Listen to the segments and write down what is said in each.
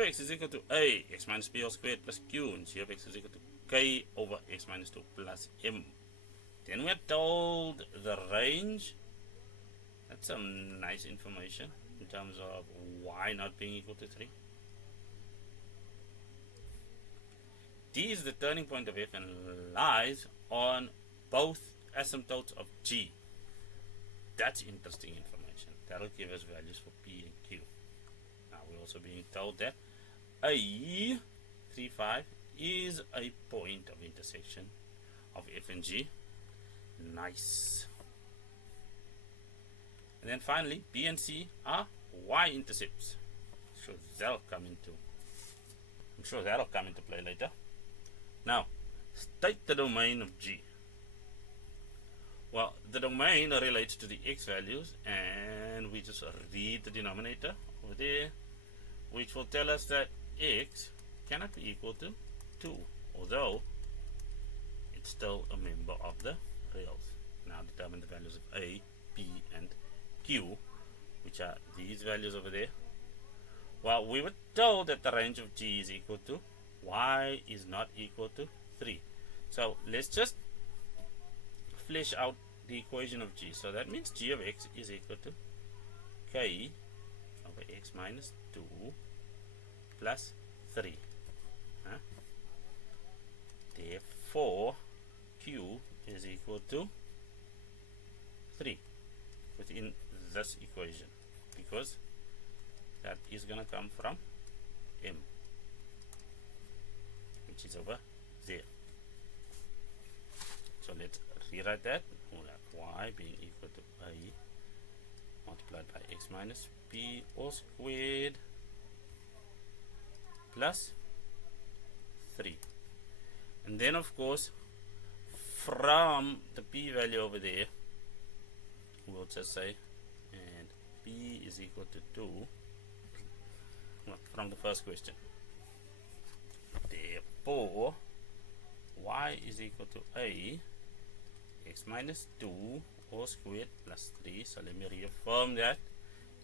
of x is equal to a x minus b all squared plus q, and g of x is equal to k over x minus 2 plus m. Then we're told the range. That's some nice information in terms of y not being equal to 3. D is the turning point of f and lies on both asymptotes of g. That's interesting information. That'll give us values for p and q. Now we're also being told that a 3, 5 is a point of intersection of f and g. Nice. And then finally, b and c are y-intercepts. I'm sure that'll come into play later. Now, state the domain of g. Well, the domain relates to the x values, and we just read the denominator over there, which will tell us that x cannot be equal to 2, although it's still a member of the rails. Now determine the values of a, b, and q, which are these values over there. Well, we were told that the range of g is equal to y is not equal to 3. So let's just flesh out the equation of g. So that means g of x is equal to k over x minus 2 plus 3. Therefore, q is equal to 3 within this equation, because that is going to come from m, which is over there. So let's rewrite that. We'll have y being equal to a multiplied by x minus b all squared plus 3. And then of course, from the p value over there, we'll just say, and p is equal to 2, well, from the first question. Therefore, y is equal to a x minus 2 all squared plus 3. So let me reaffirm that.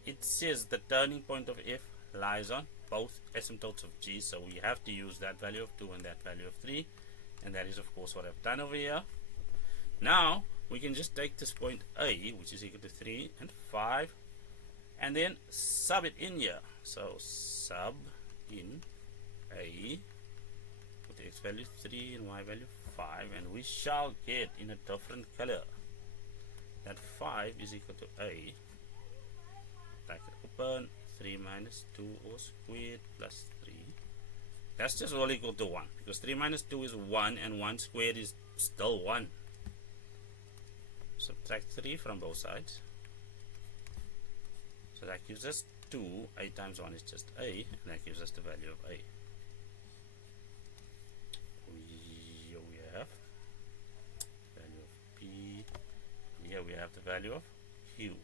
It says the turning point of f lies on both asymptotes of g, so we have to use that value of 2 and that value of 3, and that is of course what I've done over here. Now we can just take this point a, which is equal to 3 and 5, and then sub it in here. So sub in a with x value 3 and y value 5, and we shall get in a different color that 5 is equal to a, bracket open, 3 minus 2 all squared plus 3. That's just all equal to 1, because 3 minus 2 is 1 and 1 squared is still 1. Subtract 3 from both sides, so that gives us 2. A times 1 is just a, and that gives us the value of a. Here we have value of p, here we have the value of q.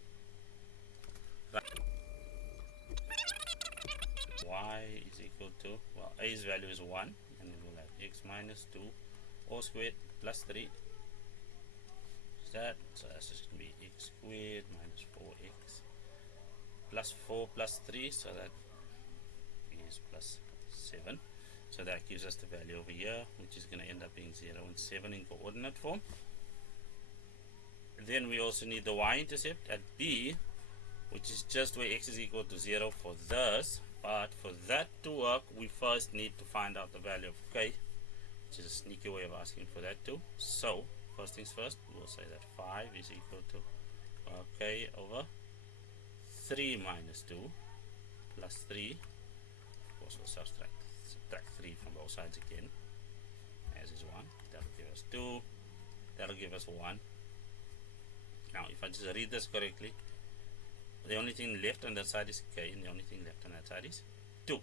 Right. Y is equal to, well, a's value is 1, and then we'll have x minus 2 all squared plus 3. That, so that's just going to be x squared minus 4x plus 4 plus 3, so that is plus 7. So that gives us the value over here, which is going to end up being 0 and 7 in coordinate form. Then we also need the y-intercept at b, which is just where x is equal to 0 for this. But for that to work, we first need to find out the value of k, which is a sneaky way of asking for that too. So first things first, we'll say that 5 is equal to k over 3 minus 2 plus 3. Of course, we'll subtract 3 from both sides again, as is 1. That'll give us 2. That'll give us 1. Now, if I just read this correctly, the only thing left on that side is k, and the only thing left on that side is 2.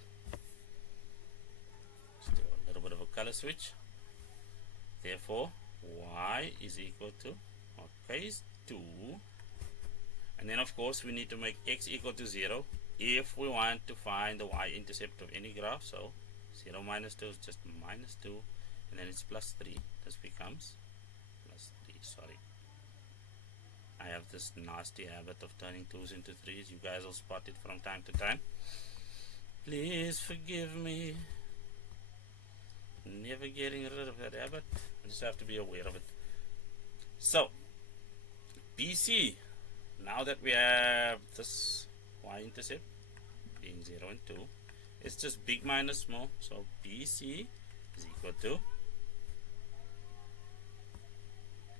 Let's do a little bit of a color switch. Therefore, y is equal to, k is 2, and then of course we need to make x equal to 0 if we want to find the y-intercept of any graph. So 0 minus 2 is just minus 2, and then it's plus 3. This becomes plus 3. Sorry, I have this nasty habit of turning 2's into 3's. You guys will spot it from time to time. Please forgive me. Never getting rid of that habit. I just have to be aware of it. So, BC. Now that we have this y-intercept being 0 and 2, it's just big minus small. So BC is equal to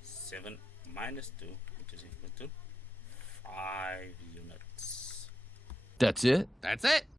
7 minus 2, which is equal to 5 units. That's it? That's it.